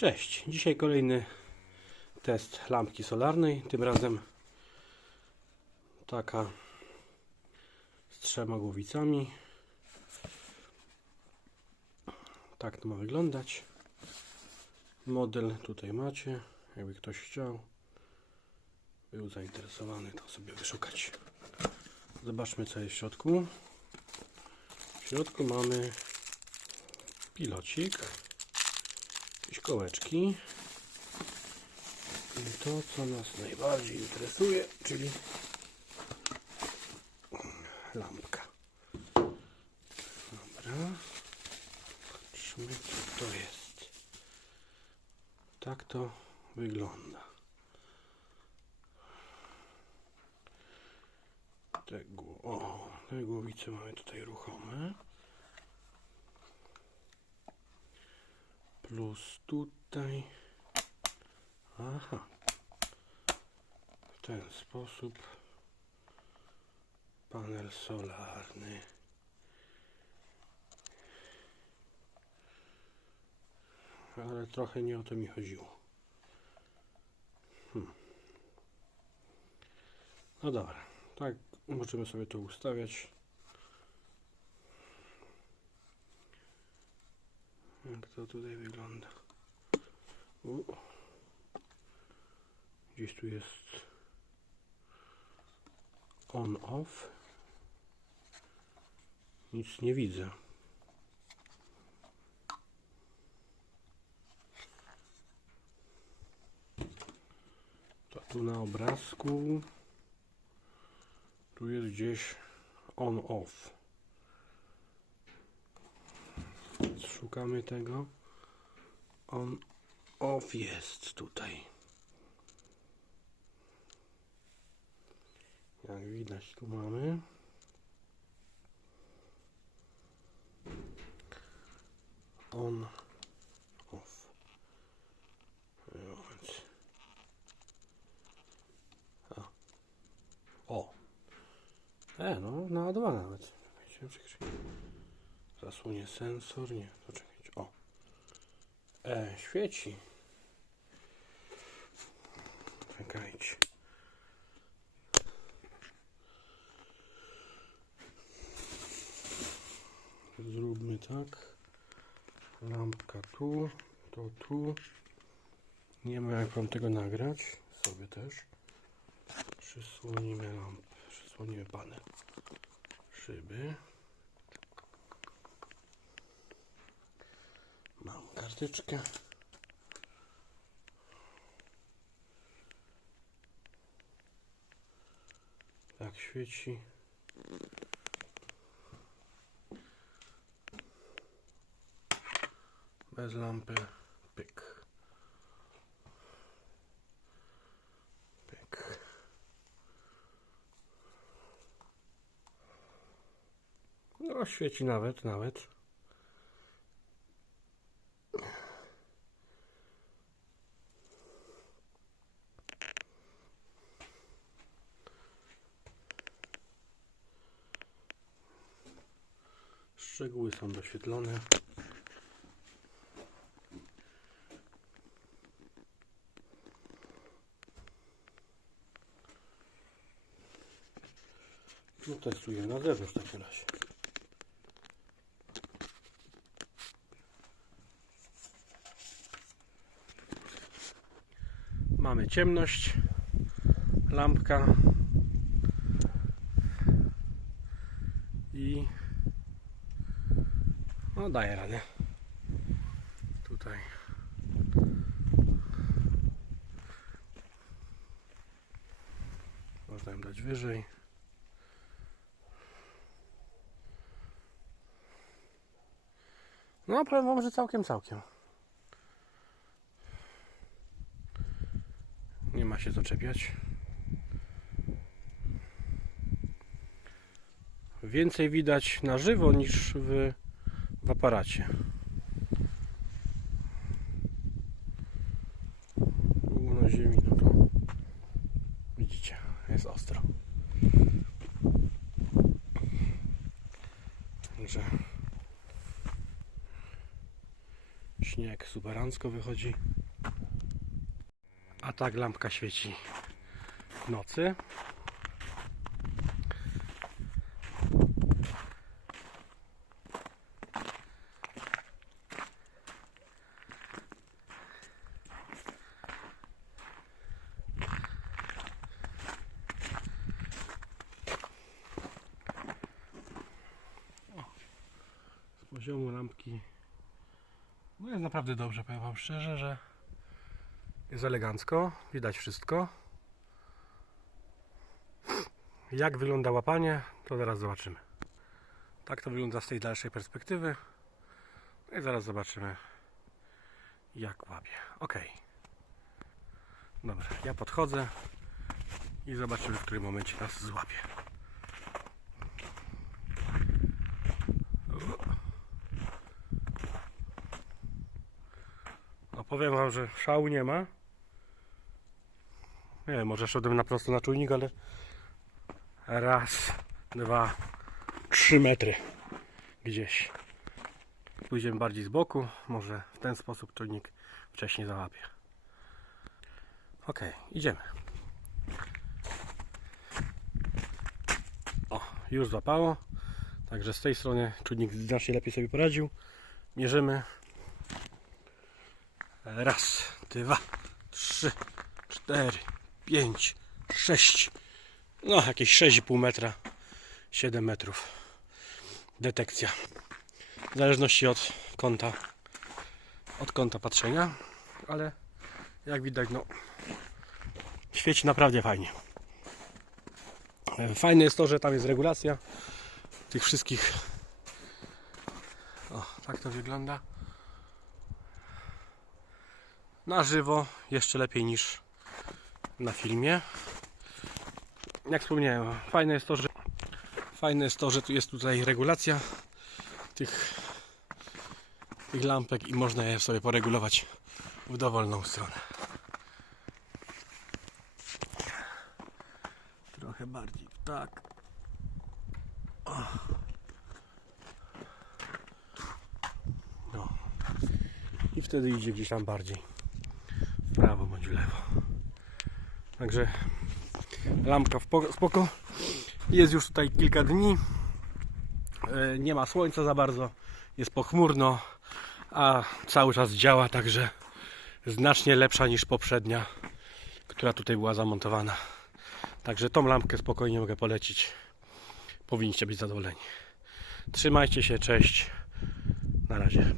Cześć, dzisiaj kolejny test lampki solarnej, tym razem taka z trzema głowicami. Tak to ma wyglądać. Model tutaj macie, jakby ktoś chciał, był zainteresowany, to sobie wyszukać. Zobaczmy co jest w środku. W środku mamy pilocik kołeczki i to co nas najbardziej interesuje, czyli lampka. Dobra. Patrzmy co to jest. Tak to wygląda. Te, o, te głowice mamy tutaj ruchome plus tutaj. Aha. W ten sposób panel solarny. Ale trochę nie o to mi chodziło. Hmm. No dobra, tak możemy sobie to ustawiać. Jak to tutaj wygląda? U. Gdzieś tu jest on off. Nic nie widzę. To tu na obrazku. Tu jest gdzieś on off. Szukamy tego. On off jest tutaj. Jak widać tu mamy. On off. O. E, no, naładowana nawet. Czekajcie, czekajcie. Zasłonie sensor, nie, to czekajcie, o. E, świeci. Czekajcie. Zróbmy tak. Lampka tu, to tu. Nie ma jak wam tego nagrać. Sobie też. Przysłonimy lampę, przysłonimy panel. Szyby. Karteczkę. Tak świeci. Bez lampy. Pyk. Pyk. No, świeci nawet, nawet. Szczegóły są doświetlone. No testuję na zewnątrz w takim razie. Mamy ciemność, lampka i no daje radę. Tutaj. Można ją dać wyżej. No powiem wam, że całkiem, całkiem. Nie ma się co czepiać. Więcej widać na żywo niż w, w aparacie. Na ziemi, no to widzicie, jest ostro. Także Śnieg superancko wychodzi. A tak lampka świeci w nocy. Poziomu lampki no jest naprawdę dobrze, powiem Wam szczerze, że jest elegancko, widać wszystko. Jak wygląda łapanie, to zaraz zobaczymy. Tak to wygląda z tej dalszej perspektywy. No i zaraz zobaczymy, jak łapie. Ok. Dobra, ja podchodzę i zobaczymy, w którym momencie nas złapie. No powiem wam, że szału nie ma. Nie wiem, może szedłem na prosto na czujnik, ale raz, dwa, trzy metry gdzieś. Pójdziemy bardziej z boku, może w ten sposób czujnik wcześniej załapie. Ok, idziemy. O, już złapało. Także z tej strony czujnik znacznie lepiej sobie poradził. Mierzymy. Raz, dwa, trzy, cztery, pięć, sześć. No, jakieś 6,5 metra. 7 metrów. Detekcja. W zależności od kąta. Od kąta patrzenia. Ale jak widać, no. Świeci naprawdę fajnie. Fajne jest to, że tam jest regulacja tych wszystkich. O, tak to wygląda na żywo jeszcze lepiej niż na filmie. Jak wspomniałem, fajne jest to, że fajne jest to, że tu jest tutaj regulacja tych, tych lampek i można je sobie poregulować w dowolną stronę. Trochę bardziej tak. No. I wtedy idzie gdzieś tam bardziej lewo. Także lampka w po- spoko. Jest już tutaj kilka dni. E, Nie ma słońca za bardzo. Jest pochmurno, a cały czas działa, także znacznie lepsza niż poprzednia, która tutaj była zamontowana. Także tą lampkę spokojnie mogę polecić. Powinniście być zadowoleni. Trzymajcie się, cześć. Na razie.